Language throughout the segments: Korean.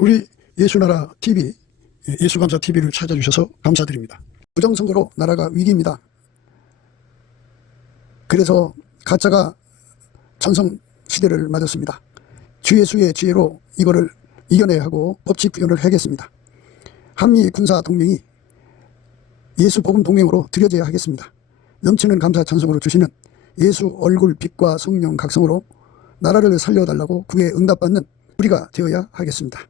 우리 예수나라 TV, 예수감사 TV를 찾아주셔서 감사드립니다. 부정선거로 나라가 위기입니다. 그래서 가짜가 전성 시대를 맞았습니다. 주 예수의 지혜로 이거를 이겨내야 하고 법치 구현을 하겠습니다. 한미 군사 동맹이 예수 복음 동맹으로 들여져야 하겠습니다. 넘치는 감사 찬송으로 주시는 예수 얼굴 빛과 성령 각성으로 나라를 살려달라고 구에 응답받는 우리가 되어야 하겠습니다.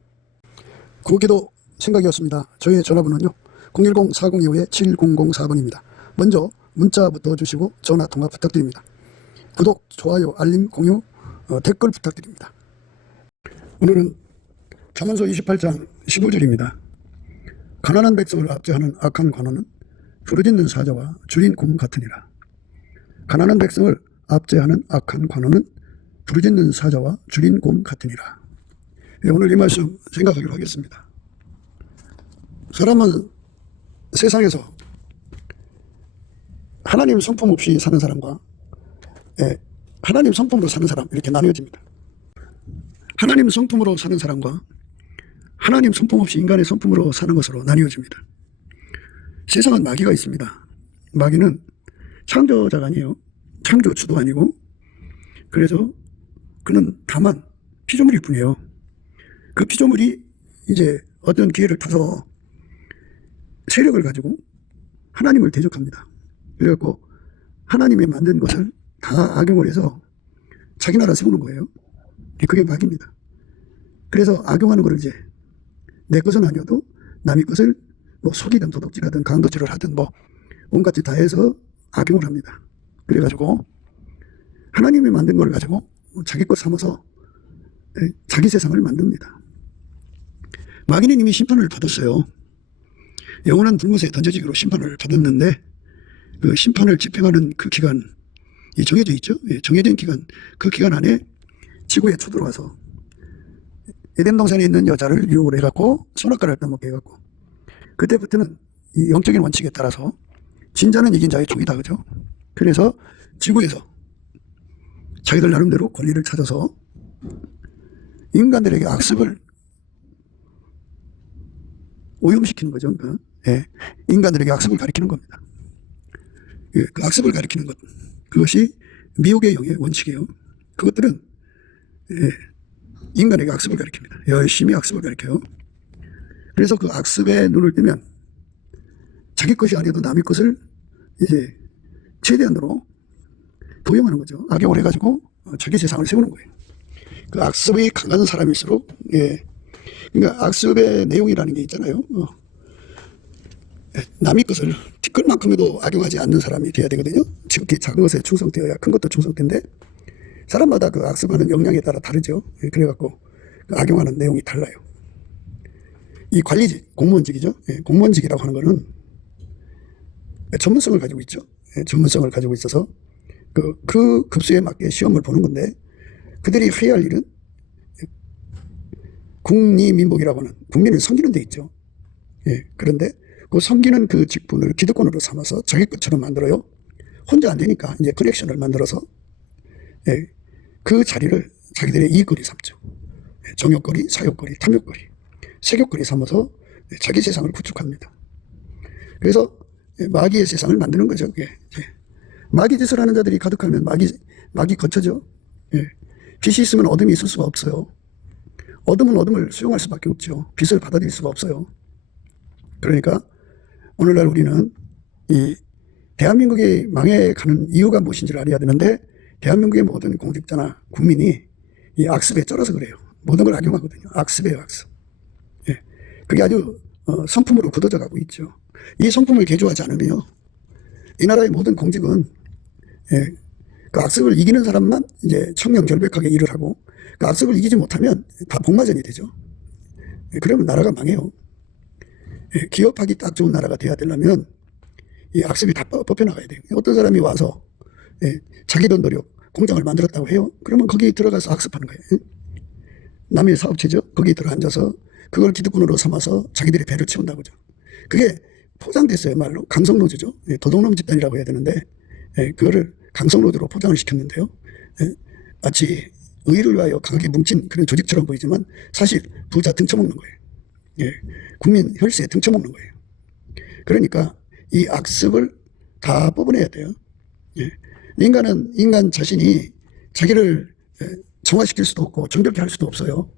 그것도 생각이었습니다. 저의 전화번호는요 010-4025-7004번입니다. 먼저 문자부터 주시고 전화 통화 부탁드립니다. 구독, 좋아요, 알림, 공유, 댓글 부탁드립니다. 오늘은 잠언서 28장 15절입니다. 가난한 백성을 압제하는 악한 관원은 부르짖는 사자와 줄인 곰 같으니라. 가난한 백성을 압제하는 악한 관원은 부르짖는 사자와 줄인 곰 같으니라. 오늘 이 말씀 생각하기로 하겠습니다. 사람은 세상에서 하나님 성품 없이 사는 사람과 하나님 성품으로 사는 사람, 이렇게 나뉘어집니다. 하나님 성품으로 사는 사람과 하나님 성품 없이 인간의 성품으로 사는 것으로 나뉘어집니다. 세상은 마귀가 있습니다. 마귀는 창조자가 아니에요. 창조주도 아니고, 그래서 그는 다만 피조물일 뿐이에요. 그 피조물이 이제 어떤 기회를 타서 세력을 가지고 하나님을 대적합니다. 그래갖고 하나님이 만든 것을 다 악용을 해서 자기 나라 세우는 거예요. 그게 마귀입니다. 그래서 악용하는 거를 이제 내 것은 아니어도 남의 것을 뭐 속이든 도둑질하든 강도질을 하든 뭐 온갖 짓 다 해서 악용을 합니다. 그래가지고 하나님이 만든 걸 가지고 자기 것 삼아서 자기 세상을 만듭니다. 마귀는 이미 심판을 받았어요. 영원한 불못에 던져지기로 심판을 받았는데 그 심판을 집행하는 그 기간이 정해져 있죠. 정해진 기간, 그 기간 안에 지구에 쳐들어와서 에덴 동산에 있는 여자를 유혹을 해갖고 선악과를 따먹게 해갖고 그때부터는 이 영적인 원칙에 따라서 진자는 이긴 자의 종이다, 그죠? 그래서 지구에서 자기들 나름대로 권리를 찾아서 인간들에게 악습을 오염시키는 거죠. 그러니까 인간들에게 악습을 가리키는 겁니다. 그 악습을 가리키는 것, 그것이 미혹의 영의 원칙이에요. 그것들은 인간에게 악습을 가리킵니다. 열심히 악습을 가리켜요. 그래서 그 악습에 눈을 뜨면 자기 것이 아니어도 남의 것을 이제 최대한으로 도용하는 거죠. 악용을 해가지고 자기 세상을 세우는 거예요. 그 악습이 강한 사람일수록, 그러니까 악습의 내용이라는 게 있잖아요. 남의 것을 티끌만큼에도 악용하지 않는 사람이 돼야 되거든요. 지극히 작은 것에 충성되어야 큰 것도 충성된데 사람마다 그 악습하는 역량에 따라 다르죠. 그래갖고 그 악용하는 내용이 달라요. 이 관리직, 공무원직이죠. 공무원직이라고 하는 거는 전문성을 가지고 있죠. 전문성을 가지고 있어서 그 급수에 맞게 시험을 보는 건데 그들이 해야 할 일은 국리민복이라고 하는 국민을 섬기는 데 있죠. 그런데 그 섬기는 그 직분을 기득권으로 삼아서 자기 것처럼 만들어요. 혼자 안 되니까 이제 커넥션을 만들어서 그 자리를 자기들의 이익거리 삼죠. 정욕거리, 사욕거리, 탐욕거리, 색욕거리 삼아서 자기 세상을 구축합니다. 그래서 마귀의 세상을 만드는 거죠. 그게 마귀 짓을 하는 자들이 가득하면 마귀 거쳐죠. 빛이 있으면 어둠이 있을 수가 없어요. 어둠은 어둠을 수용할 수밖에 없죠. 빛을 받아들일 수가 없어요. 그러니까 오늘날 우리는 이 대한민국이 망해가는 이유가 무엇인지를 알아야 되는데 대한민국의 모든 공직자나 국민이 이 악습에 쩔어서 그래요. 모든 걸 악용하거든요. 악습이에요, 악습. 그게 아주 성품으로 굳어져 가고 있죠. 이 성품을 개조하지 않으면 이 나라의 모든 공직은 그 악습을 이기는 사람만 이제 청명결백하게 일을 하고 그 악습을 이기지 못하면 다 복마전이 되죠. 그러면 나라가 망해요. 기업하기 딱 좋은 나라가 돼야 되려면 이 악습이 다 뽑혀나가야 돼요. 어떤 사람이 와서 자기 돈 노력 공장을 만들었다고 해요. 그러면 거기 들어가서 악습하는 거예요. 남의 사업체죠. 거기 들어앉아서 그걸 기득권으로 삼아서 자기들의 배를 채운다고 하죠. 그게 포장됐어요. 말로 강성노조죠. 도둑놈 집단이라고 해야 되는데 그거를 강성노조로 포장을 시켰는데요. 마치 의를 위하여 강하게 뭉친 그런 조직처럼 보이지만 사실 부자 등쳐먹는 거예요. 예, 국민 혈세 등쳐먹는 거예요. 그러니까 이 악습을 다 뽑아내야 돼요. 예, 인간 자신이 자기를 정화시킬 수도 없고 정결케 할 수도 없어요.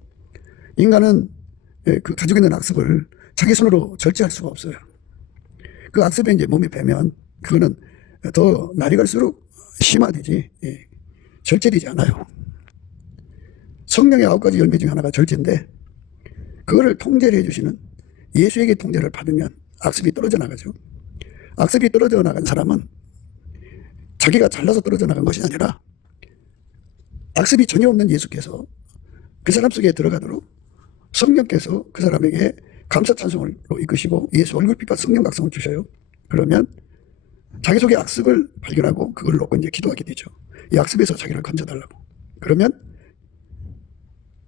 인간은 그 가지고 있는 악습을 자기 손으로 절제할 수가 없어요. 그 악습에 이제 몸이 배면 그거는 더 날이 갈수록 심화되지, 절제되지 않아요. 성령의 9가지 열매 중 하나가 절제인데 그거를 통제를 해주시는 예수에게 통제를 받으면 악습이 떨어져 나가죠. 악습이 떨어져 나간 사람은 자기가 잘나서 떨어져 나간 것이 아니라 악습이 전혀 없는 예수께서 그 사람 속에 들어가도록 성령께서 그 사람에게 감사 찬송으로 이끄시고 예수 얼굴빛과 성령 각성을 주셔요. 그러면 자기 속에 악습을 발견하고 그걸 놓고 이제 기도하게 되죠. 이 악습에서 자기를 건져달라고. 그러면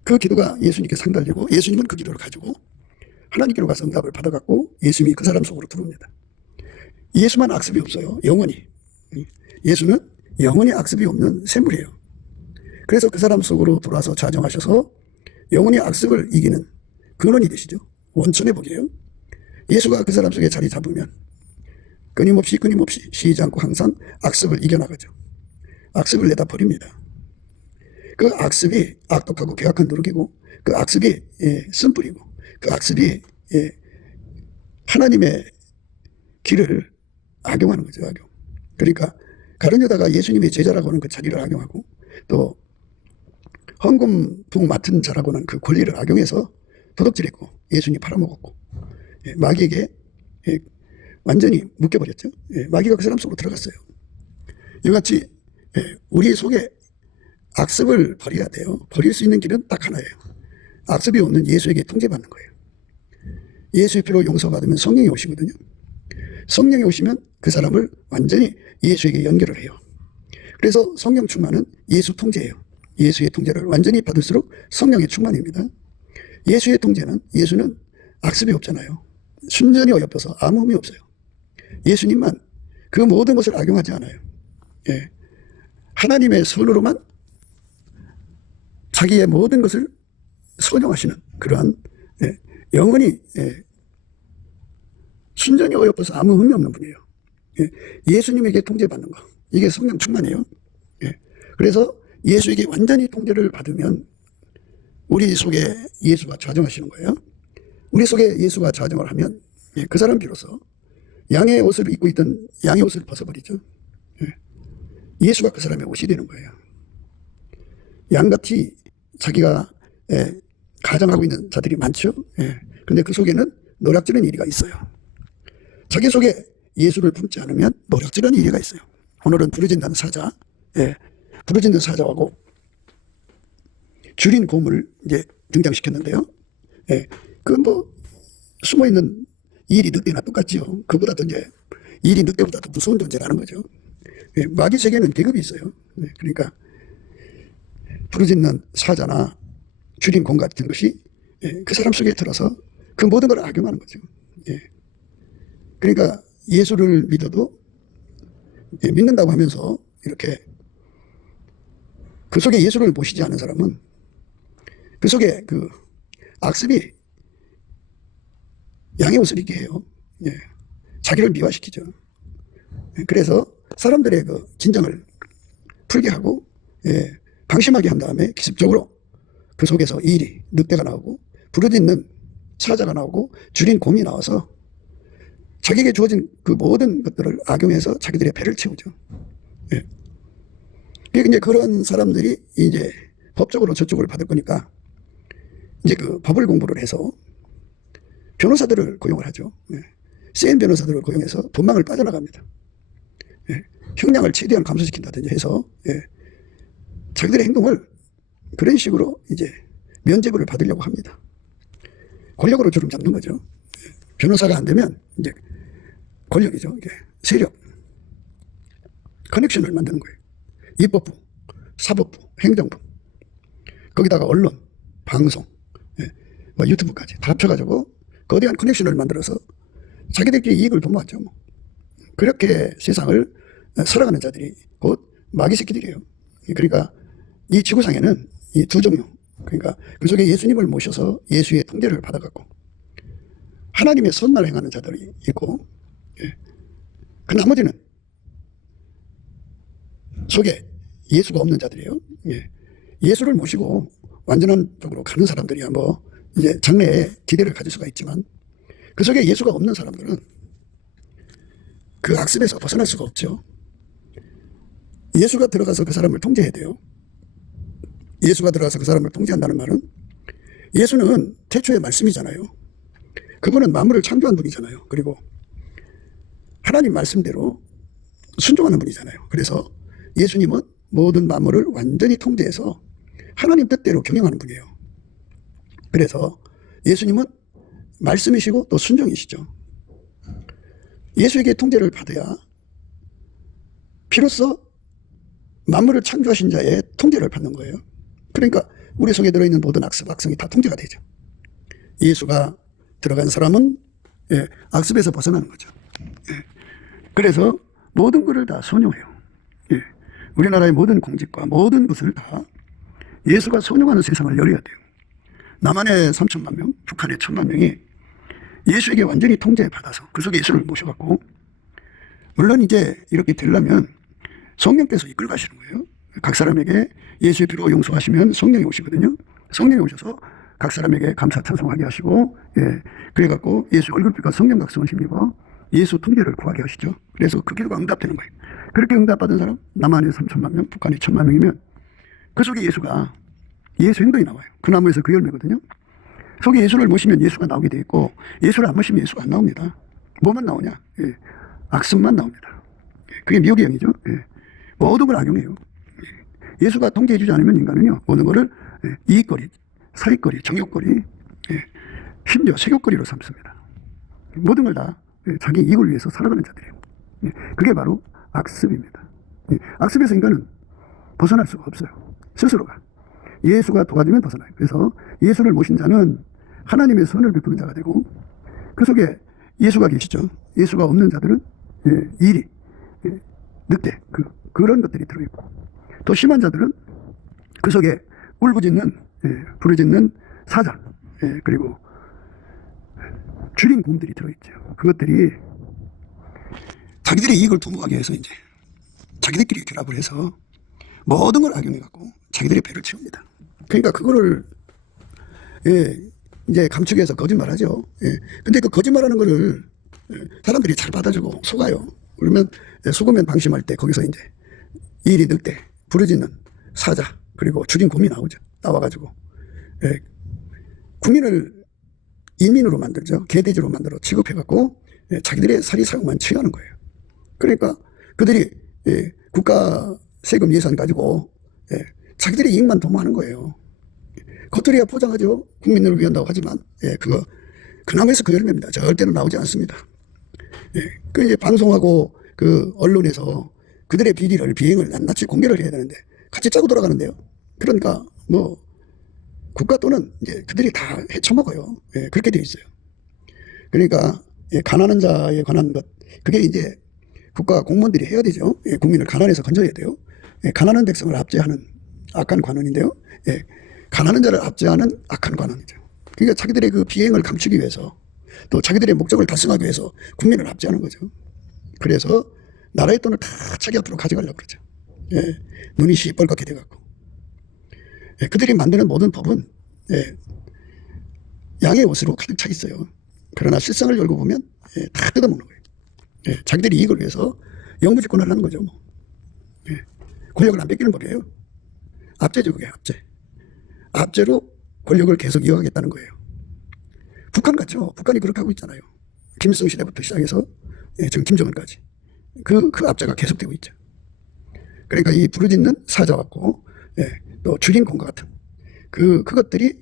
그 기도가 예수님께 상달되고 예수님은 그 기도를 가지고 하나님께로 가서 응답을 받아갖고 예수님이 그 사람 속으로 들어옵니다. 예수만 악습이 없어요. 영원히. 예수는 영원히 악습이 없는 샘물이에요. 그래서 그 사람 속으로 들어와서 좌정하셔서 영원히 악습을 이기는 근원이 되시죠. 원천의 복이에요. 예수가 그 사람 속에 자리 잡으면 끊임없이 쉬지 않고 항상 악습을 이겨나가죠. 악습을 내다 버립니다. 그 악습이 악독하고 괴악한 노력이고 그 악습이 쓴뿌리고 그 악습이 하나님의 길을 악용하는 거죠. 악용. 그러니까 가룟 유다가 예수님의 제자라고 하는 그 자리를 악용하고 또 헌금 맡은 자라고 하는 그 권리를 악용해서 도둑질했고 예수님이 팔아먹었고 마귀에게 완전히 묶여버렸죠. 마귀가 그 사람 속으로 들어갔어요. 이같이 우리 속에 악습을 버려야 돼요. 버릴 수 있는 길은 딱 하나예요. 악습이 없는 예수에게 통제받는 거예요. 예수의 피로 용서받으면 성령이 오시거든요. 성령이 오시면 그 사람을 완전히 예수에게 연결을 해요. 그래서 성령 충만은 예수 통제예요. 예수의 통제를 완전히 받을수록 성령의 충만입니다. 예수의 통제는 예수는 악습이 없잖아요. 순전히 어여뻐서 아무 의미 없어요. 예수님만 그 모든 것을 악용하지 않아요. 하나님의 선으로만 자기의 모든 것을 선용하시는 그러한 영원히 순전히 어여뻐서 아무 의미 없는 분이에요. 예수님에게 통제받는 거 이게 성령 충만이에요. 그래서 예수에게 완전히 통제를 받으면 우리 속에 예수가 좌정하시는 거예요. 우리 속에 예수가 좌정을 하면 그 사람 비로소 양의 옷을 입고 있던 양의 옷을 벗어버리죠. 예수가 그 사람의 옷이 되는 거예요. 양같이 자기가 가장하고 있는 자들이 많죠. 그런데 그 속에는 노략질은 이리가 있어요. 자기 속에 예수를 품지 않으면 노략질은 이리가 있어요. 오늘은 부르짖는 사자, 부르짖는 사자하고 줄인 곰을 이제 등장시켰는데요. 그 숨어 있는 일이 늑대나 똑같지요. 그보다도 이제 일이 늑대보다 더 무서운 존재라는 거죠. 마귀 세계는 계급이 있어요. 그러니까 부르짖는 사자나 줄인 곰 같은 것이 그 사람 속에 들어서 그 모든 걸 악용하는 거죠. 그러니까 예수를 믿어도 믿는다고 하면서 이렇게 그 속에 예수를 모시지 않은 사람은 그 속에 그 악습이 양의 옷을 입게 해요. 자기를 미화시키죠. 그래서 사람들의 그 긴장을 풀게 하고 방심하게 한 다음에 기습적으로 그 속에서 일이 늑대가 나오고 부르짖는 사자가 나오고 줄인 곰이 나와서 자기에게 주어진 그 모든 것들을 악용해서 자기들의 배를 채우죠. 이제 그런 사람들이 이제 법적으로 저축을 받을 거니까 이제 그 법을 공부를 해서 변호사들을 고용을 하죠. 센 변호사들을 고용해서 돈망을 빠져나갑니다. 형량을 최대한 감소시킨다든지 해서 자기들의 행동을 그런 식으로 이제 면죄부를 받으려고 합니다. 권력으로 주름 잡는 거죠. 변호사가 안 되면 이제 권력이죠. 이게 세력, 커넥션을 만드는 거예요. 입법부, 사법부, 행정부, 거기다가 언론, 방송, 유튜브까지 다 합쳐가지고 거대한 커넥션을 만들어서 자기들끼리 이익을 도모하죠. 그렇게 세상을 살아가는 자들이 곧 마귀 새끼들이에요. 그러니까 이 지구상에는 이 두 종류. 그러니까 그 속에 예수님을 모셔서 예수의 통제를 받아갖고 하나님의 선만 행하는 자들이 있고, 예. 그 나머지는 속에 예수가 없는 자들이에요. 예. 예수를 모시고 완전한 쪽으로 가는 사람들이야 뭐 이제 장래에 기대를 가질 수가 있지만, 그 속에 예수가 없는 사람들은 그 악습에서 벗어날 수가 없죠. 예수가 들어가서 그 사람을 통제해야 돼요. 예수가 들어가서 그 사람을 통제한다는 말은, 예수는 태초의 말씀이잖아요. 그분은 만물을 창조한 분이잖아요. 그리고 하나님 말씀대로 순종하는 분이잖아요. 그래서 예수님은 모든 만물을 완전히 통제해서 하나님 뜻대로 경영하는 분이에요. 그래서 예수님은 말씀이시고 또 순종이시죠. 예수에게 통제를 받아야 비로소 만물을 창조하신 자의 통제를 받는 거예요. 그러니까 우리 속에 들어있는 모든 악습, 악성이 다 통제가 되죠. 예수가 들어간 사람은 악습에서 벗어나는 거죠. 그래서 모든 것을 다 선용해요. 우리나라의 모든 공직과 모든 것을 다 예수가 선용하는 세상을 열어야 돼요. 남한의 3천만 명, 북한의 1,000만 명이 예수에게 완전히 통제받아서 그 속에 예수를 모셔갖고, 물론 이제 이렇게 되려면 성령께서 이끌어 가시는 거예요. 각 사람에게 예수의 피로 용서하시면 성령이 오시거든요. 성령이 오셔서 각 사람에게 감사 찬송하게 하시고, 그래갖고 예수 얼굴빛과 성령 각성을 힘입어 예수 통제를 구하게 하시죠. 그래서 그 기도가 응답되는 거예요. 그렇게 응답받은 사람, 남한의 3천만 명, 북한의 1,000만 명이면 그 속에 예수가, 예수 행동이 나와요. 그 나무에서 그 열매거든요. 속에 예수를 모시면 예수가 나오게 돼 있고, 예수를 안 모시면 예수가 안 나옵니다. 뭐만 나오냐? 악습만 나옵니다. 그게 미혹의 영이죠. 모든 걸 악용해요. 예수가 통제해주지 않으면 인간은요, 모든 거를 이익거리, 사익거리, 정욕거리, 심지어 색욕거리로 삼습니다. 모든 걸 다 자기 이익을 위해서 살아가는 자들이에요. 그게 바로 악습입니다. 악습에서 인간은 벗어날 수가 없어요. 스스로가. 예수가 도와주면 벗어나요. 그래서 예수를 모신 자는 하나님의 선을 베푸는 자가 되고, 그 속에 예수가 계시죠. 예수가 없는 자들은 일이, 늑대, 그런 것들이 들어있고, 더 심한 자들은 그 속에 울부짖는, 부르짖는 사자, 그리고 줄인 곰들이 들어있죠. 그것들이 자기들의 이익을 도모하기 위해서 이제 자기들끼리 결합을 해서 모든 걸 악용해갖고 자기들의 배를 채웁니다. 그러니까 그거를 이제 감축해서 거짓말하죠. 근데 그 거짓말하는 거를 사람들이 잘 받아주고 속아요. 그러면 속으면 방심할 때 거기서 이제 일이 늑대, 부르짖는 사자, 그리고 줄인 곰이 나와가지고 국민을 인민으로 만들죠. 개돼지로 만들어 취급해갖고 자기들의 사리사욕만 취하는 거예요. 그러니까 그들이 국가 세금 예산 가지고 자기들의 이익만 도모하는 거예요. 겉들이야 포장하죠. 국민을 위한다고 하지만 그 나무에서 그 열매입니다. 절대로 나오지 않습니다. 그 이제 방송하고 그 언론에서 그들의 비리를, 비행을 낱낱이 공개를 해야 되는데 같이 짜고 돌아가는데요. 그러니까 뭐 국가 돈은 이제 그들이 다 헤쳐먹어요. 그렇게 돼 있어요. 그러니까 가난한 자에 관한 것, 그게 이제 국가 공무원들이 해야 되죠. 국민을 가난에서 건져야 돼요. 가난한 백성을 압제하는 악한 관원인데요. 가난한 자를 압제하는 악한 관원이죠. 그러니까 자기들의 그 비행을 감추기 위해서, 또 자기들의 목적을 달성하기 위해서 국민을 압제하는 거죠. 그래서 나라의 돈을 다 자기 앞으로 가져가려고 그러죠. 눈이 시뻘겋게 돼갖고. 그들이 만드는 모든 법은 양의 옷으로 가득 차 있어요. 그러나 실상을 열고 보면 다 뜯어먹는 거예요. 자기들이 이익을 위해서 영부집권을 하는 거죠. 뭐. 권력을 안 뺏기는 법이에요. 압제죠, 그게 압제. 압제로 권력을 계속 이어가겠다는 거예요. 북한 같죠. 북한이 그렇게 하고 있잖아요. 김일성 시대부터 시작해서 지금 김정은까지. 그 압제가 계속되고 있죠. 그러니까 이 부르짖는 사자 같고, 또 줄인 곰과 같은 그것들이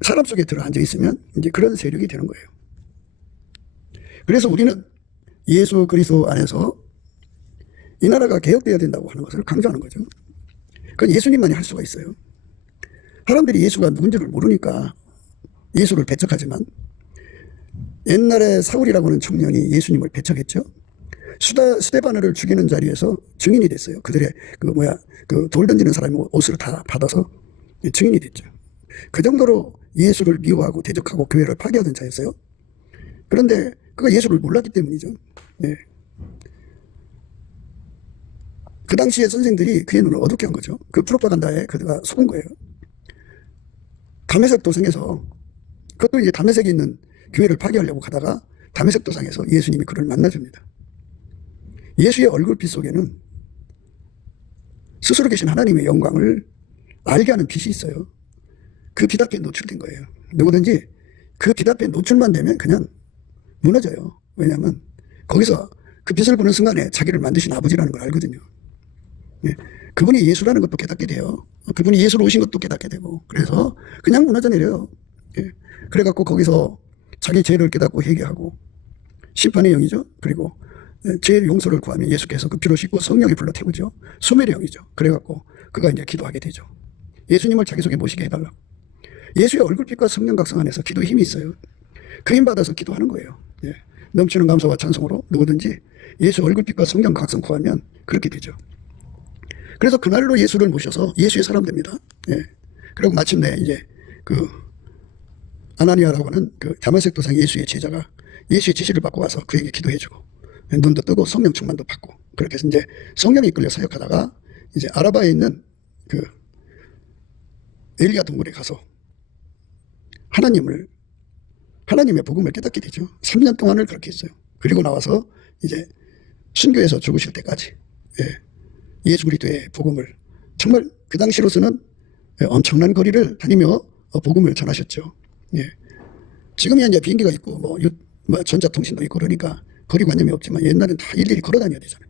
사람 속에 들어 앉아 있으면 이제 그런 세력이 되는 거예요. 그래서 우리는 예수 그리스도 안에서 이 나라가 개혁되어야 된다고 하는 것을 강조하는 거죠. 그건 예수님만이 할 수가 있어요. 사람들이 예수가 누군지를 모르니까 예수를 배척하지만, 옛날에 사울이라고 하는 청년이 예수님을 배척했죠. 스데반을 죽이는 자리에서 증인이 됐어요. 그들의 그 돌 던지는 사람이 옷을 다 받아서 증인이 됐죠. 그 정도로 예수를 미워하고 대적하고 교회를 파괴하던 자였어요. 그런데 그가 예수를 몰랐기 때문이죠. 예. 그 당시에 선생들이 그의 눈을 어둡게 한 거죠. 그 프로파간다에 그가 속은 거예요. 다메섹 도상에서, 그것도 이제 다메섹에 있는 교회를 파괴하려고 가다가 다메섹 도상에서 예수님이 그를 만나줍니다. 예수의 얼굴빛 속에는 스스로 계신 하나님의 영광을 알게 하는 빛이 있어요. 그 빛 앞에 노출된 거예요. 누구든지 그 빛 앞에 노출만 되면 그냥 무너져요. 왜냐하면 거기서 그 빛을 보는 순간에 자기를 만드신 아버지라는 걸 알거든요. 예. 그분이 예수라는 것도 깨닫게 돼요. 그분이 예수로 오신 것도 깨닫게 되고, 그래서 그냥 무너져 내려요. 예. 그래갖고 거기서 자기 죄를 깨닫고 회개하고, 심판의 영이죠. 그리고 죄의 용서를 구하면 예수께서 그 피로 씻고 성령이 불러 태우죠. 소멸의 영이죠. 그래갖고 그가 이제 기도하게 되죠. 예수님을 자기 속에 모시게 해달라고. 예수의 얼굴빛과 성령 각성 안에서 기도의 힘이 있어요. 그 힘 받아서 기도하는 거예요. 예. 넘치는 감사와 찬송으로 누구든지 예수 얼굴빛과 성령 각성 구하면 그렇게 되죠. 그래서 그날로 예수를 모셔서 예수의 사람 됩니다. 예. 그리고 마침내 이제 그 아나니아라고 하는 그 다메섹 도상 예수의 제자가 예수의 지시를 받고 와서 그에게 기도해주고, 눈도 뜨고 성령 충만도 받고, 그렇게 해서 이제 성령에 이끌려 사역하다가 이제 아라바에 있는 그 엘리야 동굴에 가서 하나님의 복음을 깨닫게 되죠. 3년 동안을 그렇게 했어요. 그리고 나와서 이제 순교해서 죽으실 때까지 예수 그리스도의 복음을 정말 그 당시로서는 엄청난 거리를 다니며 복음을 전하셨죠. 예. 지금이야 이제 비행기가 있고 뭐 전자통신도 있고 그러니까 거리관념이 없지만 옛날엔 다 일일이 걸어 다녀야 되잖아요.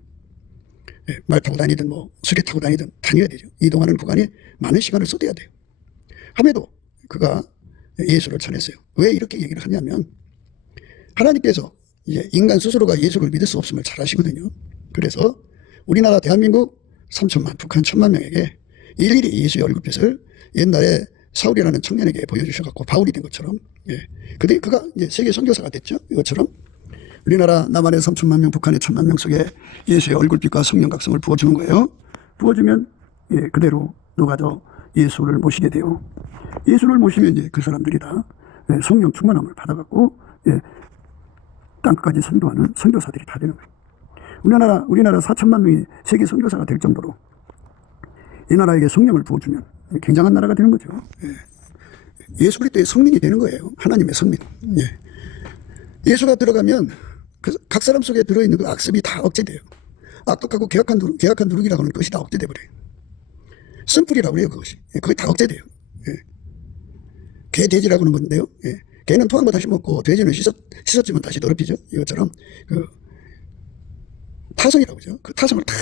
예. 말 타고 다니든 뭐 수레 타고 다니든 다녀야 되죠. 이동하는 구간에 많은 시간을 쏟아야 돼요. 함에도 그가 예수를 전했어요. 왜 이렇게 얘기를 하냐면 하나님께서 이제 인간 스스로가 예수를 믿을 수 없음을 잘 아시거든요. 그래서 우리나라 대한민국 3천만, 북한 1,000만 명에게 일일이 예수의 얼굴빛을 옛날에 사울이라는 청년에게 보여주셔갖고 바울이 된 것처럼, 예. 그가 이제 세계 선교사가 됐죠. 이것처럼 우리나라 남한의 3천만 명, 북한의 1,000만 명 속에 예수의 얼굴빛과 성령 각성을 부어주는 거예요. 부어주면 예, 그대로 녹아져 예수를 모시게 돼요. 예수를 모시면 이제 그 사람들이 다 성령 충만함을 받아갖고 땅끝까지 선교하는 선교사들이 다 되는 거예요. 우리나라 4천만 명이 세계 선교사가 될 정도로 이 나라에게 성령을 부어주면 굉장한 나라가 되는 거죠. 예수 그리스도의 성민이 되는 거예요. 하나님의 성민. 예수가 들어가면 각 사람 속에 들어있는 그 악습이 다 억제돼요. 악독하고 계약한 누룩이라고 하는 것이 다 억제돼버려요. 쓴뿌리라고 그래요. 그것이. 그게 다 억제돼요. 개 돼지라고 하는 건데요. 개는 토한 거 다시 먹고 돼지는 씻었지만 다시 더럽히죠. 이것처럼 그 타성이라고 그러죠. 그 타성을 다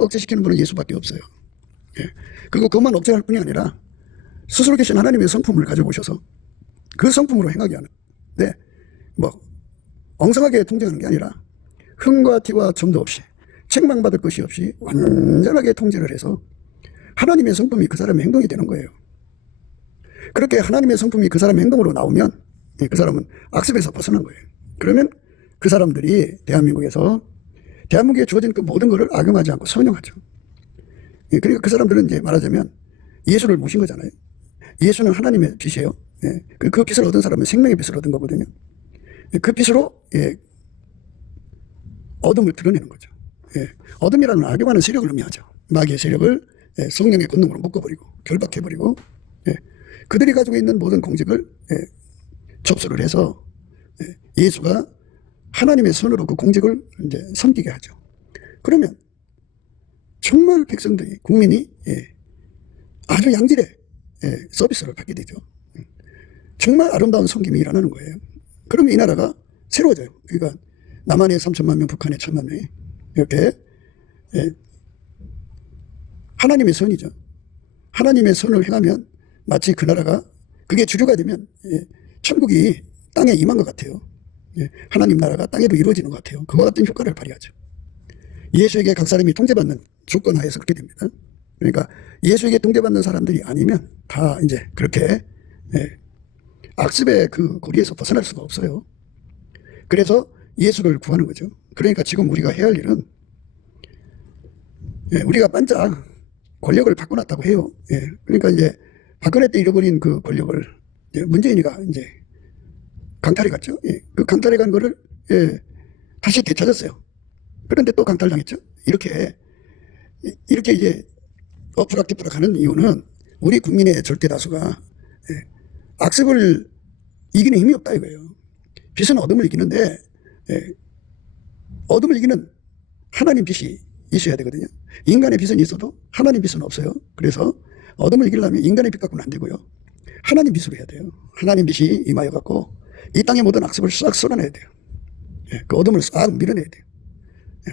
억제시키는 분은 예수밖에 없어요. 그리고 그것만 억제할 뿐이 아니라 스스로 계신 하나님의 성품을 가져오셔서 그 성품으로 행하게 하는. 네, 뭐 엉성하게 통제하는 게 아니라 흠과 티와 점도 없이 책망받을 것이 없이 완전하게 통제를 해서 하나님의 성품이 그 사람의 행동이 되는 거예요. 그렇게 하나님의 성품이 그 사람의 행동으로 나오면 그 사람은 악습에서 벗어난 거예요. 그러면 그 사람들이 대한민국에 주어진 그 모든 것을 악용하지 않고 선용하죠. 그러니까 그 사람들은 이제 말하자면 예수를 모신 거잖아요. 예수는 하나님의 빛이에요. 그 빛을 얻은 사람은 생명의 빛을 얻은 거거든요. 그 빛으로 어둠을 드러내는 거죠. 어둠이라는 악용하는 세력을 의미하죠. 마귀의 세력을 성령의 권능으로 묶어버리고 결박해버리고 그들이 가지고 있는 모든 공직을 접수를 해서 예수가 하나님의 손으로 그 공직을 이제 섬기게 하죠. 그러면 정말 백성들이, 국민이 아주 양질의 서비스를 받게 되죠. 정말 아름다운 섬김이 일어나는 거예요. 그러면 이 나라가 새로워져요. 그러니까 남한의 3천만 명, 북한의 1,000만 명이 이렇게 하나님의 선이죠. 하나님의 선을 행하면 마치 그 나라가 그게 주류가 되면 천국이 땅에 임한 것 같아요. 하나님 나라가 땅에도 이루어지는 것 같아요. 그와 같은 효과를 발휘하죠. 예수에게 각 사람이 통제받는 조건 하에서 그렇게 됩니다. 그러니까 예수에게 통제받는 사람들이 아니면 다 이제 그렇게 악습의 그 고리에서 벗어날 수가 없어요. 그래서 예수를 구하는 거죠. 그러니까 지금 우리가 해야 할 일은, 우리가 반짝 권력을 바꿔놨다고 해요. 그러니까 이제 박근혜 때 잃어버린 그 권력을 이제 문재인이가 이제 강탈해 갔죠. 그 강탈해 간 거를 다시 되찾았어요. 그런데 또 강탈당했죠. 이렇게 이제 엎으락뒤푸락 하는 이유는 우리 국민의 절대 다수가 악습을 이기는 힘이 없다 이거예요. 빛은 어둠을 이기는데 어둠을 이기는 하나님 빛이 있어야 되거든요. 인간의 빛은 있어도 하나님 빛은 없어요. 그래서 어둠을 이기려면 인간의 빛 갖고는 안 되고요. 하나님 빛으로 해야 돼요. 하나님 빛이 임하여 갖고 이 땅의 모든 악습을 싹 썰어내야 돼요. 그 어둠을 싹 밀어내야 돼요.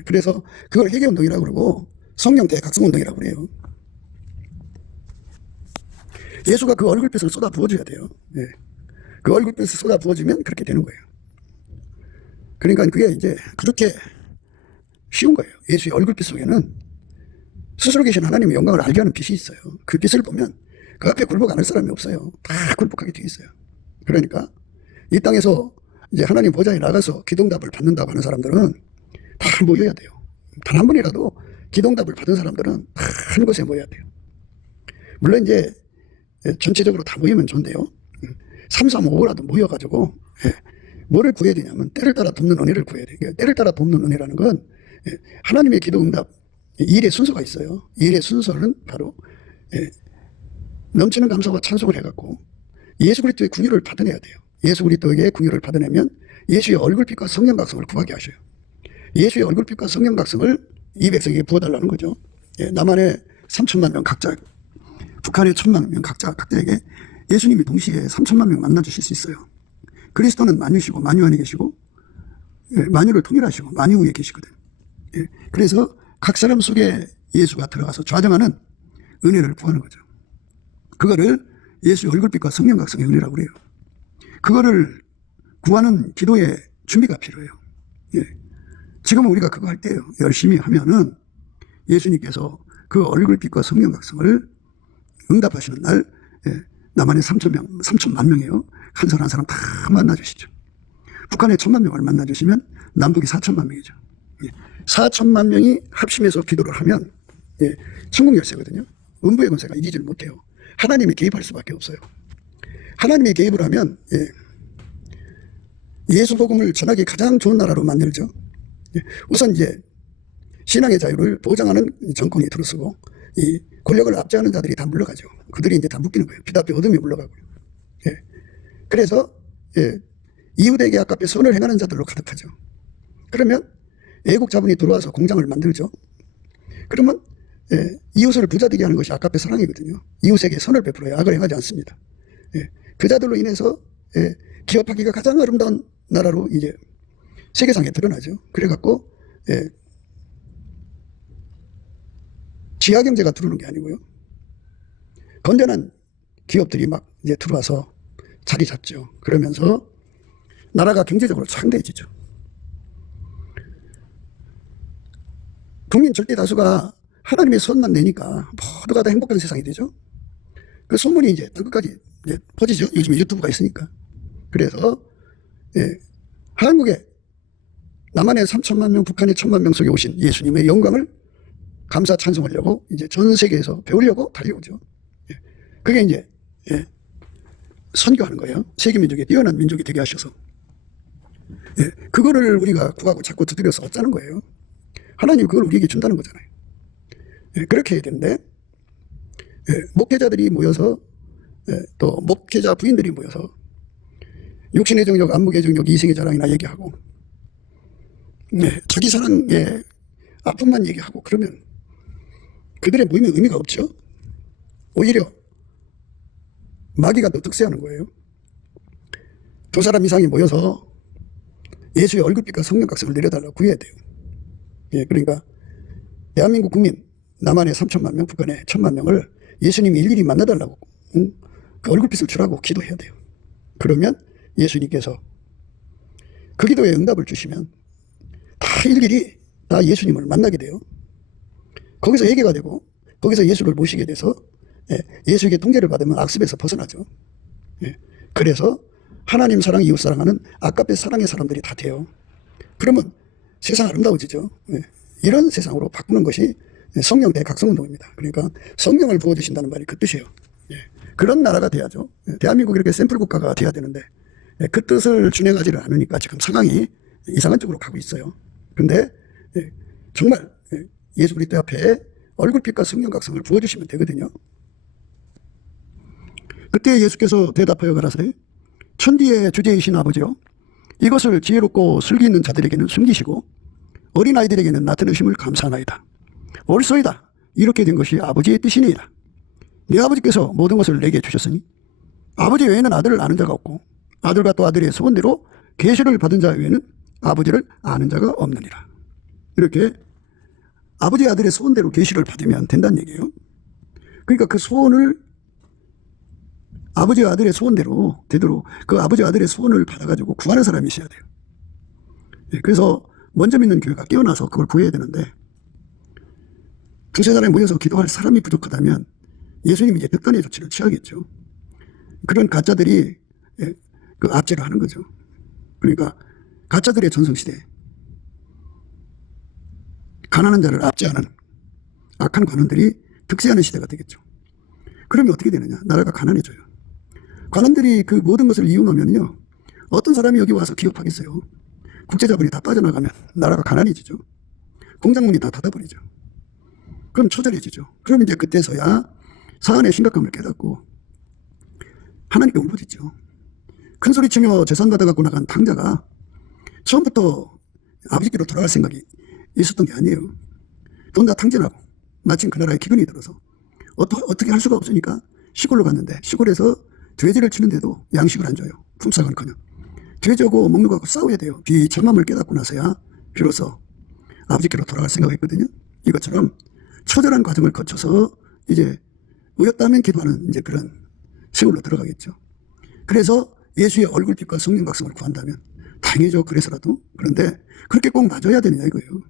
그래서 그걸 회개운동이라고 그러고 성령 대각성운동이라고 그래요. 예수가 그 얼굴빛을 쏟아 부어줘야 돼요. 그 얼굴빛을 쏟아 부어주면 그렇게 되는 거예요. 그러니까 그게 이제 그렇게 쉬운 거예요. 예수의 얼굴빛 속에는 스스로 계신 하나님의 영광을 알게 하는 빛이 있어요. 그 빛을 보면 그 앞에 굴복 안 할 사람이 없어요. 다 굴복하게 돼 있어요. 그러니까 이 땅에서 이제 하나님 보좌에 나가서 기도응답을 받는다고 하는 사람들은 다 모여야 돼요. 단 한 번이라도 기도응답을 받은 사람들은 다 한 곳에 모여야 돼요. 물론 이제 전체적으로 다 모이면 좋은데요. 3, 3, 5라도 모여가지고 뭐를 구해야 되냐면 때를 따라 돕는 은혜를 구해야 돼요. 때를 따라 돕는 은혜라는 건 하나님의 기도응답 일의 순서가 있어요. 일의 순서는 바로 넘치는 감사와 찬송을 해갖고 예수 그리스도의 긍휼을 받아내야 돼요. 예수 그리스도에게 긍휼을 받아내면 예수의 얼굴빛과 성령 각성을 구하게 하셔요. 예수의 얼굴빛과 성령 각성을 이 백성에게 부어달라는 거죠. 남한의 3천만 명 각자, 북한의 1,000만 명 각자에게 예수님이 동시에 3천만 명 만나주실 수 있어요. 그리스도는 만유시고 만유 안에 계시고 만유를 통일하시고 만유 위에 계시거든요. 그래서 각 사람 속에 예수가 들어가서 좌정하는 은혜를 구하는 거죠. 그거를 예수의 얼굴빛과 성령 각성의 은혜라고 그래요. 그거를 구하는 기도의 준비가 필요해요. 지금은 우리가 그거 할 때요. 열심히 하면은 예수님께서 그 얼굴빛과 성령 각성을 응답하시는 날 남한의 3천만 명이에요. 한 사람 한 사람 다 만나주시죠. 북한의 1,000만 명을 만나주시면 남북이 4천만 명이죠. 4천만 명이 합심해서 기도를 하면 천국 열쇠거든요. 음부의 권세가 이기지를 못해요. 하나님이 개입할 수밖에 없어요. 하나님이 개입을 하면 예수 복음을 전하기 가장 좋은 나라로 만들죠. 우선 이제 신앙의 자유를 보장하는 정권이 들어서고 이 권력을 압제하는 자들이 다 물러가죠. 그들이 이제 다 묶이는 거예요. 빛 앞에 어둠이 물러가고요. 그래서 이웃에게 아깝게 선을 행하는 자들로 가득하죠. 그러면 외국 자본이 들어와서 공장을 만들죠. 그러면 이웃을 부자 되게 하는 것이 아깝게 사랑이거든요. 이웃에게 선을 베풀어야 악을 행하지 않습니다. 그 자들로 인해서 기업하기가 가장 아름다운 나라로 이제 세계상에 드러나죠. 그래갖고 지하경제가 들어오는 게 아니고요. 건전한 기업들이 막 이제 들어와서 자리 잡죠. 그러면서 나라가 경제적으로 창대해지죠. 국민 절대 다수가 하나님의 선만 내니까 모두가 다 행복한 세상이 되죠. 그 소문이 이제 땅끝까지 이제 퍼지죠. 요즘 유튜브가 있으니까. 그래서 한국에 남한의 3천만 명, 북한의 1,000만 명 속에 오신 예수님의 영광을 감사 찬송하려고 이제 전 세계에서 배우려고 달려오죠. 그게 이제 선교하는 거예요. 세계 민족에 뛰어난 민족이 되게 하셔서 그거를 우리가 구하고 자꾸 두드려서 얻자는 거예요. 하나님이 그걸 우리에게 준다는 거잖아요. 그렇게 해야 되는데 목회자들이 모여서 또 목회자 부인들이 모여서 육신의 정욕, 안목의 정욕, 이생의 자랑이나 얘기하고 자기 사랑의 아픔만 얘기하고 그러면 그들의 모임에 의미가 없죠. 오히려 마귀가 더 득세하는 거예요. 두 사람 이상이 모여서 예수의 얼굴빛과 성령 각성을 내려달라고 구해야 돼요. 그러니까 대한민국 국민 남한의 3천만 명, 북한의 1,000만 명을 예수님이 일일이 만나달라고 그 얼굴빛을 주라고 기도해야 돼요. 그러면 예수님께서 그 기도에 응답을 주시면 다 일일이 다 예수님을 만나게 돼요. 거기서 회개가 되고 거기서 예수를 모시게 돼서 예수에게 통제를 받으면 악습에서 벗어나죠. 그래서 하나님 사랑, 이웃 사랑하는 아까페 사랑의 사람들이 다 돼요. 그러면 세상 아름다워지죠. 예. 이런 세상으로 바꾸는 것이 성령 대각성운동입니다. 그러니까 성령을 부어주신다는 말이 그 뜻이에요. 예. 그런 나라가 돼야죠. 예. 대한민국이 이렇게 샘플 국가가 돼야 되는데 예. 그 뜻을 준행하지를 않으니까 지금 상황이 이상한 쪽으로 가고 있어요. 그런데 예. 정말 예수 그리스도 앞에 얼굴빛과 성령 각성을 부어주시면 되거든요. 그때 예수께서 대답하여 가라사대 천지의 주제이신 아버지여 이것을 지혜롭고 슬기 있는 자들에게는 숨기시고 어린아이들에게는 나타내심을 감사하나이다. 옳소이다. 이렇게 된 것이 아버지의 뜻이니이다. 네 아버지께서 모든 것을 내게 주셨으니 아버지 외에는 아들을 아는 자가 없고 아들과 또 아들의 소원대로 계시를 받은 자 외에는 아버지를 아는 자가 없느니라. 이렇게 아버지 아들의 소원대로 계시를 받으면 된다는 얘기예요. 그러니까 그 소원을 아버지 아들의 소원대로 되도록 그 아버지 아들의 소원을 받아가지고 구하는 사람이 있어야 돼요. 그래서 먼저 믿는 교회가 깨어나서 그걸 구해야 되는데 두세 사람이 모여서 기도할 사람이 부족하다면 예수님이 이제 특단의 조치를 취하겠죠. 그런 가짜들이 그 압제를 하는 거죠. 그러니까 가짜들의 전성시대 가난한 자를 압제하는 악한 관원들이 득세하는 시대가 되겠죠. 그러면 어떻게 되느냐? 나라가 가난해져요. 관원들이 그 모든 것을 이용하면요 어떤 사람이 여기 와서 기업하겠어요. 국제자본이 다 빠져나가면 나라가 가난해지죠. 공장문이 다 닫아버리죠. 그럼 처절해지죠. 그럼 이제 그때서야 사안의 심각함을 깨닫고 하나님께 울부짖죠. 큰 소리치며 재산 받아갖고 나간 탕자가 처음부터 아버지께로 돌아갈 생각이 있었던 게 아니에요. 돈 다 탕진하고 마침 그 나라에 기근이 들어서 어떻게 할 수가 없으니까 시골로 갔는데 시골에서 돼지를 치는데도 양식을 안 줘요. 품삯은커녕 돼지하고 먹는 거하고 싸워야 돼요. 비참함을 깨닫고 나서야 비로소 아버지께로 돌아갈 생각을 했거든요. 이것처럼 처절한 과정을 거쳐서 이제 의였다면 기도하는 이제 그런 세월로 들어가겠죠. 그래서 예수의 얼굴빛과 성령 각성을 구한다면 당연히죠. 그래서라도. 그런데 그렇게 꼭 맞아야 되느냐 이거예요.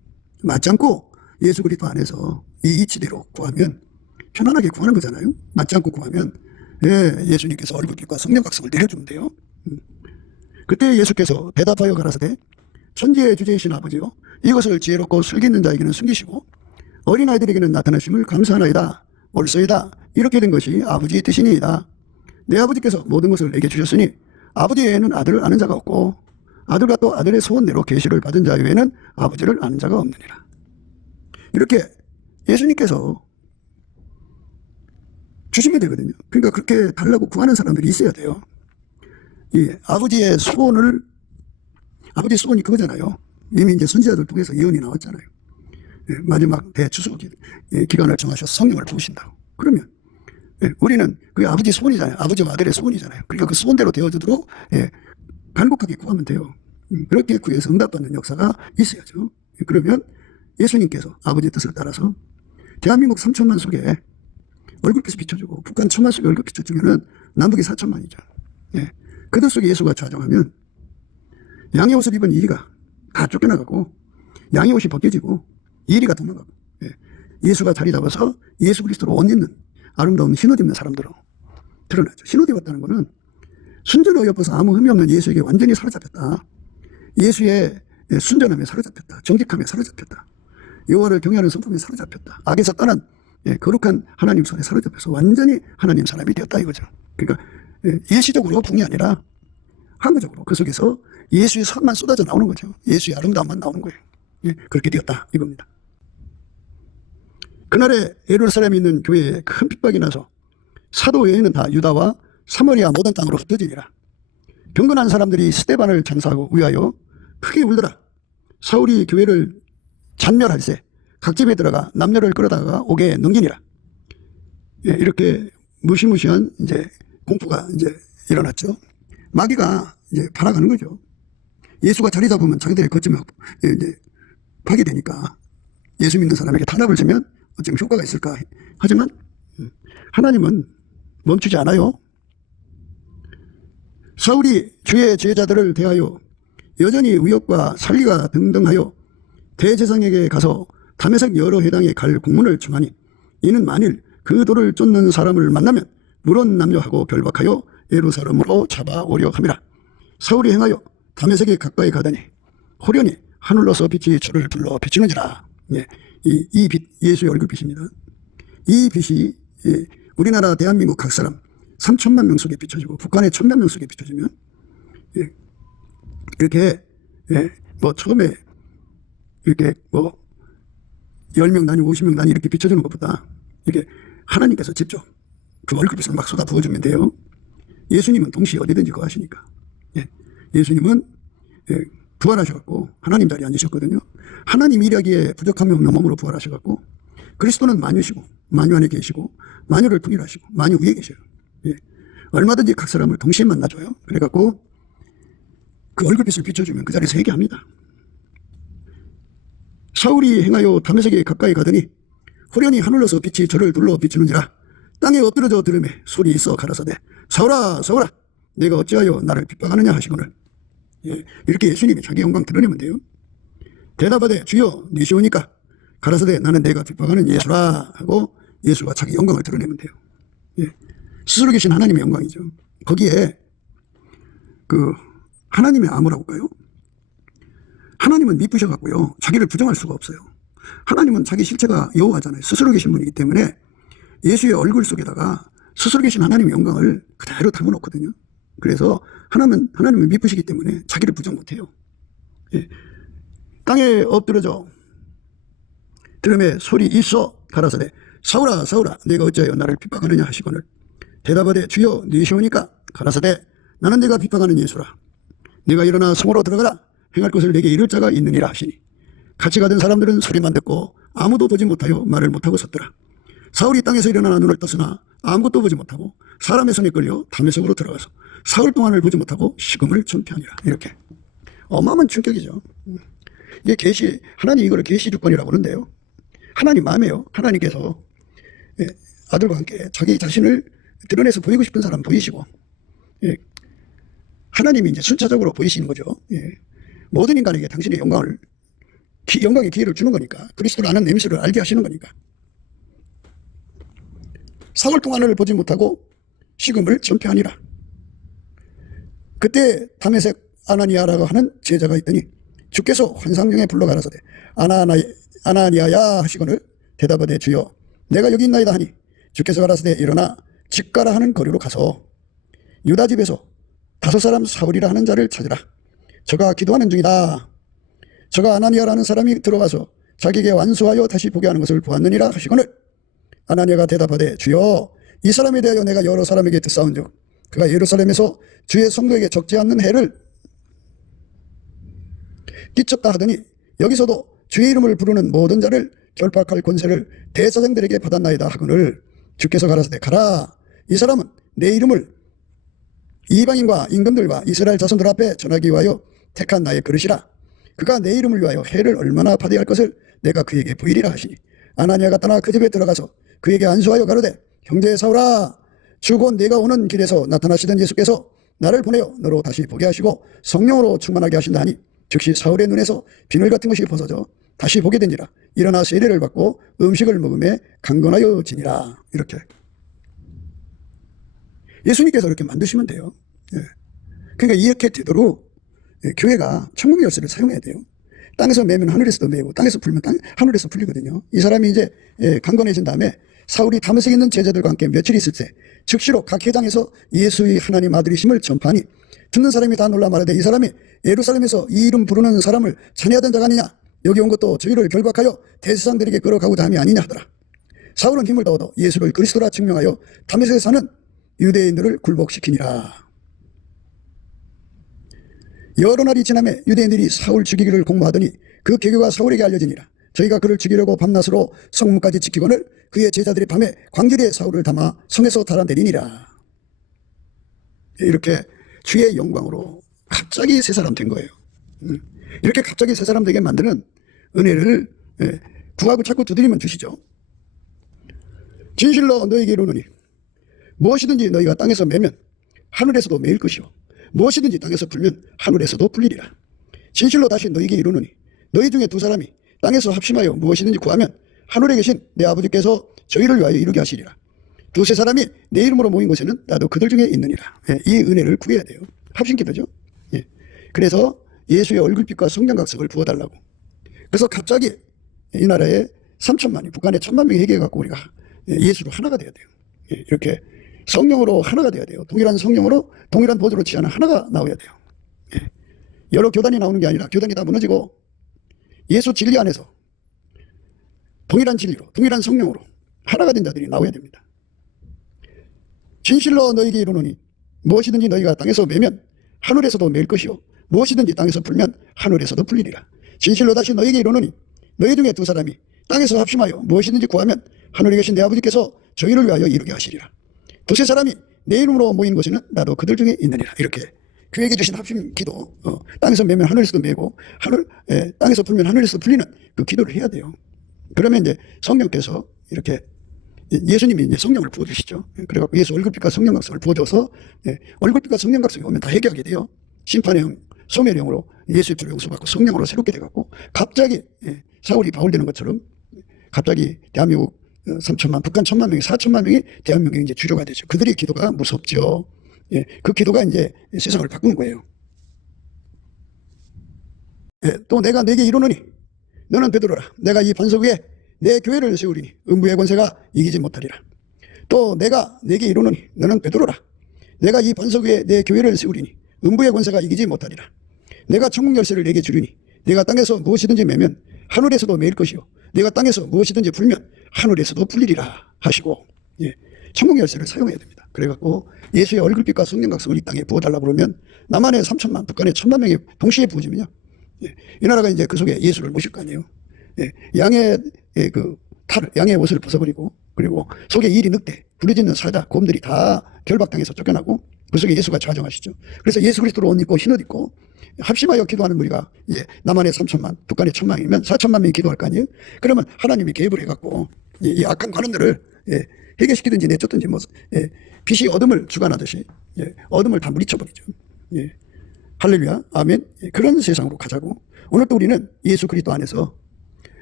맞지 않고 예수 그리스도 안에서 이 이치대로 구하면 편안하게 구하는 거잖아요. 맞지 않고 구하면 예수님께서 얼굴빛과 성령 각성을 내려주면 돼요. 그때 예수께서 대답하여 가라사대 천지의 주제이신 아버지요 이것을 지혜롭고 슬기 있는 자에게는 숨기시고 어린아이들에게는 나타나심을 감사하나이다. 옳소이다. 이렇게 된 것이 아버지의 뜻이니이다. 내 아버지께서 모든 것을 내게 주셨으니 아버지 외에는 아들을 아는 자가 없고 아들과 또 아들의 소원대로 계시를 받은 자 외에는 아버지를 아는 자가 없느니라. 이렇게 예수님께서 주시면 되거든요. 그러니까 그렇게 달라고 구하는 사람들이 있어야 돼요. 이 아버지의 소원이 그거잖아요. 이미 이제 선지자들 통해서 예언이 나왔잖아요. 마지막 대추수 기간을 정하셔서 성령을 부으신다고. 그러면 우리는 그게 아버지 소원이잖아요. 아버지와 아들의 소원이잖아요. 그러니까 그 소원대로 되어주도록 간곡하게 구하면 돼요. 그렇게 구해서 응답받는 역사가 있어야죠. 그러면 예수님께서 아버지의 뜻을 따라서 대한민국 3천만 속에 얼굴빛을 비춰주고 북한 1,000만 속에 얼굴 비춰주면은 남북이 4천만이죠. 그들 속에 예수가 좌정하면 양의 옷을 입은 이리가 다 쫓겨나가고 양의 옷이 벗겨지고 이리가 도망가고 예수가 자리 잡아서 예수 그리스도로 옷 입는 아름다운 흰옷 입는 사람들로 드러나죠. 흰옷 입었다는 것은 순전을 엎어서 아무 흠이 없는 예수에게 완전히 사로잡혔다. 예수의 순전함에 사로잡혔다. 정직함에 사로잡혔다. 여호와를 경외하는 성품에 사로잡혔다. 악에서 떠난 거룩한 하나님 손에 사로잡혀서 완전히 하나님 사람이 되었다 이거죠. 그러니까 일시적으로 붕이 아니라 항구적으로 그 속에서 예수의 선만 쏟아져 나오는 거죠. 예수의 아름다움만 나오는 거예요. 그렇게 되었다 이겁니다. 그날에 예루살렘에 있는 교회에 큰 핍박이 나서 사도 외에는 다 유다와 사마리아 모든 땅으로 흩어지니라. 경건한 사람들이 스데반을 장사하고 위하여 크게 울더라. 사울이 교회를 잔멸할세 각 집에 들어가 남녀를 끌어다가 옥에 넘기니라. 이렇게 무시무시한 이제 공포가 이제 일어났죠. 마귀가 이제 팔아가는 거죠. 예수가 자리 잡으면 자기들의 거점에 이제 파괴되니까 예수 믿는 사람에게 탄압을 주면 어쩌면 효과가 있을까. 하지만 하나님은 멈추지 않아요. 사울이 주의 제자들을 대하여 여전히 의역과 살리가 등등하여 대제사장에게 가서 다메섹 여러 회당에 갈 공문을 청하니 이는 만일 그 돌을 쫓는 사람을 만나면 물론 남녀하고 결박하여 예루살렘으로 잡아오려 함이라. 사울이 행하여 다메섹에 가까이 가더니 호련히 하늘로서 빛이 주를 둘러 비추는지라. 예, 이 빛, 예수의 얼굴빛입니다. 이 빛이 우리나라 대한민국 각 사람 3천만 명 속에 비춰지고 북한의 1,000만 명 속에 비춰지면 이렇게 뭐 처음에 이렇게 뭐 10명 단위 50명 단위 이렇게 비춰주는 것보다 이렇게 하나님께서 직접 그 얼굴빛을 막 쏟아 부어주면 돼요. 예수님은 동시에 어디든지 거하시니까. 예수님은 부활하셔갖고 하나님 자리에 앉으셨거든요. 하나님 일하기에 부족함이 없는 몸으로 부활하셔갖고 그리스도는 만유시고 만유 안에 계시고 만유를 통일하시고 만유 위에 계셔요. 얼마든지 각 사람을 동시에 만나줘요. 그래갖고 그 얼굴빛을 비춰주면 그 자리에서 회개합니다. 사울이 행하여 다메섹에 가까이 가더니 호련히 하늘로서 빛이 저를 둘러 비추는지라. 땅에 엎드러져 들음에 소리 있어 가라사대 사울아 사울아 내가 어찌하여 나를 핍박하느냐 하시거늘. 이렇게 예수님이 자기 영광 드러내면 돼요. 대답하되 주여 니시오니까 가라사대 나는 내가 핍박하는 예수라 하고 예수가 자기 영광을 드러내면 돼요. 스스로 계신 하나님의 영광이죠. 거기에 그 하나님의 암호라고까요. 하나님은 미쁘셔갖고요 자기를 부정할 수가 없어요. 하나님은 자기 실체가 여호와잖아요. 스스로 계신 분이기 때문에 예수의 얼굴 속에다가 스스로 계신 하나님의 영광을 그대로 담아놓거든요. 그래서 하나님은 미쁘시기 때문에 자기를 부정 못해요. 땅에 엎드러져 들음에 소리 있어 가라사대 사울아 사울아 내가 어찌하여 나를 핍박하느냐 하시거늘. 대답하되 주여 니시오니까 가라사대 나는 내가 핍박하는 예수라. 내가 일어나 성으로 들어가라 행할 것을 내게 이를 자가 있느니라 하시니 같이 가던 사람들은 소리만 듣고 아무도 보지 못하여 말을 못하고 섰더라. 사울이 땅에서 일어나 눈을 떴으나 아무것도 보지 못하고 사람의 손에 끌려 다메섹으로 들어가서 사흘 동안을 보지 못하고 식음을 전폐하니라. 이렇게 어마어마한 충격이죠. 이게 계시, 하나님 이거를 계시 주권이라고 하는데요. 하나님 마음에요. 하나님께서 아들과 함께 자기 자신을 드러내서 보이고 싶은 사람 보이시고 하나님이 이제 순차적으로 보이시는 거죠. 모든 인간에게 당신의 영광의 기회를 주는 거니까 그리스도를 아는 내미스를 알게 하시는 거니까 사흘 동안을 보지 못하고 식음을 전폐하니라. 그때 다메섹 아나니아라고 하는 제자가 있더니 주께서 환상중에 불러 가라사대 아나니아야 하시거늘. 대답하되 주여 내가 여기 있나이다 하니 주께서 가라사대 일어나 집가라 하는 거리로 가서 유다 집에서 5 사울이라 하는 자를 찾으라. 저가 기도하는 중이다. 저가 아나니아라는 사람이 들어가서 자기에게 완수하여 다시 보게 하는 것을 보았느니라 하시거늘. 아나니아가 대답하되 주여 이 사람에 대하여 내가 여러 사람에게 듣사온즉 그가 예루살렘에서 주의 성도에게 적지 않는 해를 끼쳤다 하더니 여기서도 주의 이름을 부르는 모든 자를 결박할 권세를 대사장들에게 받았나이다 하거늘. 주께서 가라사대 가라. 이 사람은 내 이름을 이방인과 임금들과 이스라엘 자손들 앞에 전하기 위하여 택한 나의 그릇이라. 그가 내 이름을 위하여 해를 얼마나 받아야 할 것을 내가 그에게 보이리라 하시니 아나니아가 떠나 그 집에 들어가서 그에게 안수하여 가로되 형제 사울아 주 곧 네가 오는 길에서 나타나시던 예수께서 나를 보내어 너로 다시 보게 하시고 성령으로 충만하게 하신다 하니 즉시 사울의 눈에서 비늘 같은 것이 벗어져 다시 보게 된지라. 일어나 세례를 받고 음식을 먹음에 강건하여 지니라. 이렇게 예수님께서 이렇게 만드시면 돼요. 그러니까 이렇게 되도록 교회가 천국의 열쇠를 사용해야 돼요. 땅에서 매면 하늘에서도 매고 땅에서 풀면 하늘에서 풀리거든요. 이 사람이 이제 강건해진 다음에 사울이 다메섹에 있는 제자들과 함께 며칠 있을 때 즉시로 각 회당에서 예수의 하나님 아들이심을 전파하니 듣는 사람이 다 놀라 말하되 이 사람이 예루살렘에서 이 이름 부르는 사람을 찬양하던 자가 아니냐. 여기 온 것도 저희를 결박하여 대제사장들에게 끌어가고자 함이 아니냐 하더라. 사울은 힘을 더얻어 예수를 그리스도라 증명하여 다메섹에 사는 유대인들을 굴복시키니라. 여러 날이 지나매 유대인들이 사울 죽이기를 공모하더니 그 계교가 사울에게 알려지니라. 저희가 그를 죽이려고 밤낮으로 성문까지 지키거늘 그의 제자들이 밤에 광주리에 사울을 담아 성에서 달아내리니라. 이렇게 주의 영광으로 갑자기 새 사람 된 거예요. 이렇게 갑자기 새 사람 되게 만드는 은혜를 구하고 자꾸 두드리면 주시죠. 진실로 너에게 이르노니 무엇이든지 너희가 땅에서 매면 하늘에서도 매일 것이요 무엇이든지 땅에서 풀면 하늘에서도 풀리리라. 진실로 다시 너희에게 이르노니 너희 중에 2 사람이 땅에서 합심하여 무엇이든지 구하면 하늘에 계신 내 아버지께서 저희를 위하여 이루게 하시리라. 2, 3 내 이름으로 모인 곳에는 나도 그들 중에 있느니라. 이 은혜를 구해야 돼요. 합심기도죠. 그래서 예수의 얼굴빛과 성령각성을 부어달라고. 그래서 갑자기 이 나라에 3천만이, 북한에 1,000만 명이 회개해갖고 우리가 예수로 하나가 돼야 돼요. 이렇게 성령으로 하나가 돼야 돼요. 동일한 성령으로 동일한 보조로 취하는 하나가 나와야 돼요. 여러 교단이 나오는 게 아니라 교단이 다 무너지고 예수 진리 안에서 동일한 진리로 동일한 성령으로 하나가 된 자들이 나와야 됩니다. 진실로 너에게 이르노니 무엇이든지 너희가 땅에서 매면 하늘에서도 맬 것이요 무엇이든지 땅에서 풀면 하늘에서도 풀리리라. 진실로 다시 너에게 이르노니 너희 중에 두 사람이 땅에서 합심하여 무엇이든지 구하면 하늘에 계신 내 아버지께서 저희를 위하여 이루게 하시리라. 두세 사람이 내 이름으로 모이는 곳에는 나도 그들 중에 있느니라. 이렇게 교회에게 주신 합심 기도, 땅에서 매면 하늘에서도 매고 땅에서 풀면 하늘에서도 풀리는 그 기도를 해야 돼요. 그러면 이제 성령께서 이렇게 예수님이 이제 성령을 부어주시죠. 그래갖고 예수 얼굴빛과 성령각성을 부어줘서 얼굴빛과 성령각성이 오면 다 해결하게 돼요. 심판의 형, 소멸의 형으로 예수 입술을 용서받고 성령으로 새롭게 돼갖고 갑자기 사울이 바울되는 것처럼 갑자기 대한민국 3천만, 북한 1,000만 명이 4천만 명이 대한민국의 이제 주류가 되죠. 그들의 기도가 무섭죠. 그 기도가 이제 세상을 바꾸는 거예요. 또 내가 네게 이르노니 너는 베드로라. 내가 이 반석 위에 내 교회를 세우리니 음부의 권세가 이기지 못하리라. 또 내가 네게 이르노니 너는 베드로라. 내가 이 반석 위에 내 교회를 세우리니 음부의 권세가 이기지 못하리라. 내가 천국 열쇠를 네게 주리니 내가 땅에서 무엇이든지 매면 하늘에서도 매일 것이요 내가 땅에서 무엇이든지 풀면 하늘에서도 풀리리라 하시고 천국 열쇠를 사용해야 됩니다. 그래갖고 예수의 얼굴빛과 성령각성을 이 땅에 부어달라고 그러면 남한에 3천만, 북한에 1,000만 명이 동시에 부어지면요. 이 나라가 이제 그 속에 예수를 모실 거 아니에요. 양의 그 탈을, 양의 옷을 벗어버리고 그리고 속에 일이 늑대, 부르짖는 사자, 곰들이 다 결박당해서 쫓겨나고 그 속에 예수가 좌정하시죠. 그래서 예수 그리스도로 옷 입고 흰 옷 입고 합심하여 기도하는 무리가 남한에 3천만, 북한에 1,000만이면 4천만 명이 기도할 거 아니에요. 그러면 하나님이 개입을 해갖고 이 악한 관원들을 해결시키든지 내쫓든지 뭐 빛이 어둠을 주관하듯이 어둠을 다 물리쳐버리죠. 할렐루야, 아멘. 그런 세상으로 가자고. 오늘 또 우리는 예수 그리스도 안에서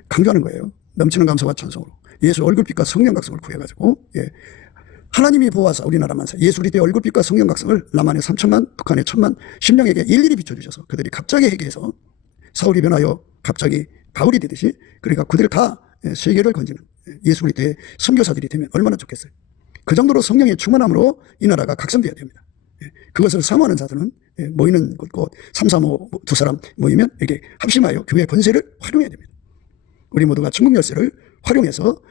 강조하는 거예요. 넘치는 감사와 찬송으로 예수 얼굴빛과 성령각성을 구해가지고 하나님이 보아서 우리나라만 예수 그리스도의 얼굴빛과 성령각성을 남한에 3천만, 북한에 1,000만 심령에게 일일이 비춰주셔서 그들이 갑자기 회개해서 사울이 변하여 갑자기 바울이 되듯이 그러니까 그들 다 세계를 건지는 예수 그리스도의 선교사들이 되면 얼마나 좋겠어요. 그 정도로 성령의 충만함으로 이 나라가 각성되어야 됩니다. 그것을 사모하는 자들은 모이는 곳 3, 4, 5 두 사람 모이면 이렇게 합심하여 교회의 권세를 활용해야 됩니다. 우리 모두가 천국 열쇠를 활용해서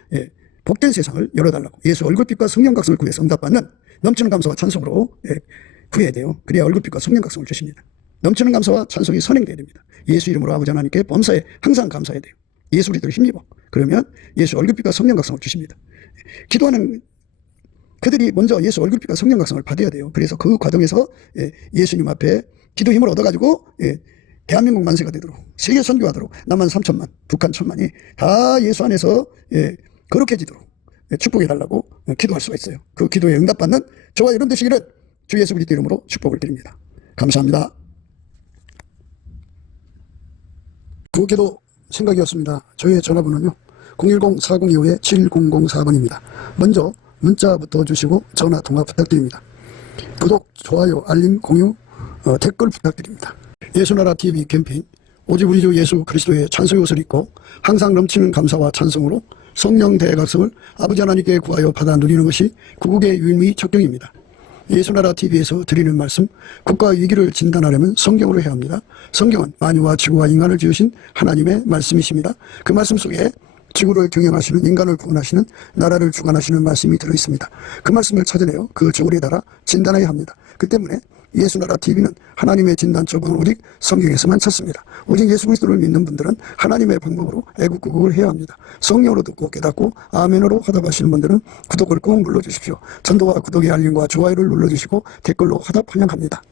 복된 세상을 열어달라고 예수 얼굴빛과 성령각성을 구해서 응답받는 넘치는 감사와 찬송으로 구해야 돼요. 그래야 얼굴빛과 성령각성을 주십니다. 넘치는 감사와 찬송이 선행돼야 됩니다. 예수 이름으로 아버지 하나님께 범사에 항상 감사해야 돼요. 예수 그리스도를 힘입어. 그러면 예수 얼굴빛과 성령각성을 주십니다. 기도하는 그들이 먼저 예수 얼굴빛과 성령각성을 받아야 돼요. 그래서 그 과정에서 예수님 앞에 기도 힘을 얻어가지고 대한민국 만세가 되도록 세계 선교하도록 남한 3천만, 북한 1,000만이 다 예수 안에서 거룩해지도록 축복해달라고 기도할 수가 있어요. 그 기도에 응답받는 저와 여러분 되시기를 주 예수 그리스도 이름으로 축복을 드립니다. 감사합니다. 그 기도 생각이었습니다. 저희의 전화번호는요 010-4025-7004번입니다. 먼저 문자부터 주시고 전화 통화 부탁드립니다. 구독, 좋아요, 알림, 공유, 댓글 부탁드립니다. 예수나라 TV 캠페인 오직 우리 주 예수 그리스도의 찬송의 옷을 입고 항상 넘치는 감사와 찬송으로 성령 대각성을 아버지 하나님께 구하여 받아 누리는 것이 구국의 유일무이 척경입니다. 예수나라 TV에서 드리는 말씀, 국가 위기를 진단하려면 성경으로 해야 합니다. 성경은 만유와 지구와 인간을 지으신 하나님의 말씀이십니다. 그 말씀 속에 지구를 경영하시는, 인간을 구원하시는, 나라를 주관하시는 말씀이 들어있습니다. 그 말씀을 찾아내어 그 저울에 달아 진단해야 합니다. 그 때문에 예수나라 TV는 하나님의 진단 조건을 오직 성경에서만 찾습니다. 오직 예수 그리스도를 믿는 분들은 하나님의 방법으로 애국구국을 해야 합니다. 성령으로 듣고 깨닫고 아멘으로 화답하시는 분들은 구독을 꼭 눌러주십시오. 전도와 구독의 알림과 좋아요를 눌러주시고 댓글로 화답 환영합니다.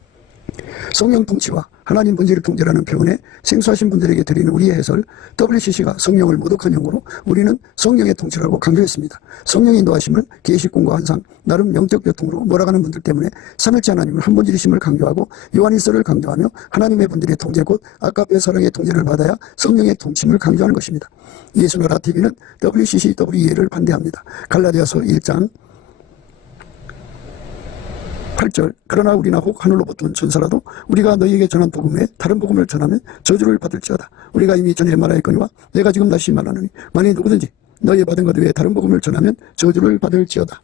성령 통치와 하나님 본질의 통제라는 표현에 생소하신 분들에게 드리는 우리의 해설, WCC가 성령을 모독한 용어로 우리는 성령의 통치라고 강조했습니다. 성령의 인도하심을 계시꾼과 환상, 나름 영적 교통으로 몰아가는 분들 때문에 삼일째 하나님을 한 본질이심을 강조하고 요한일서를 강조하며 하나님의 본질의 통제 곧 아까의 사랑의 통제를 받아야 성령의 통치를 강조하는 것입니다. 예수나라 TV는 WCC, WEA를 반대합니다. 갈라디아서 1장 8절 그러나 우리나 혹 하늘로부터 온 천사라도 우리가 너희에게 전한 복음에 다른 복음을 전하면 저주를 받을지어다. 우리가 이미 전에 말하였거니와 내가 지금 다시 말하노니 만일 누구든지 너희 받은 것 외에 다른 복음을 전하면 저주를 받을지어다.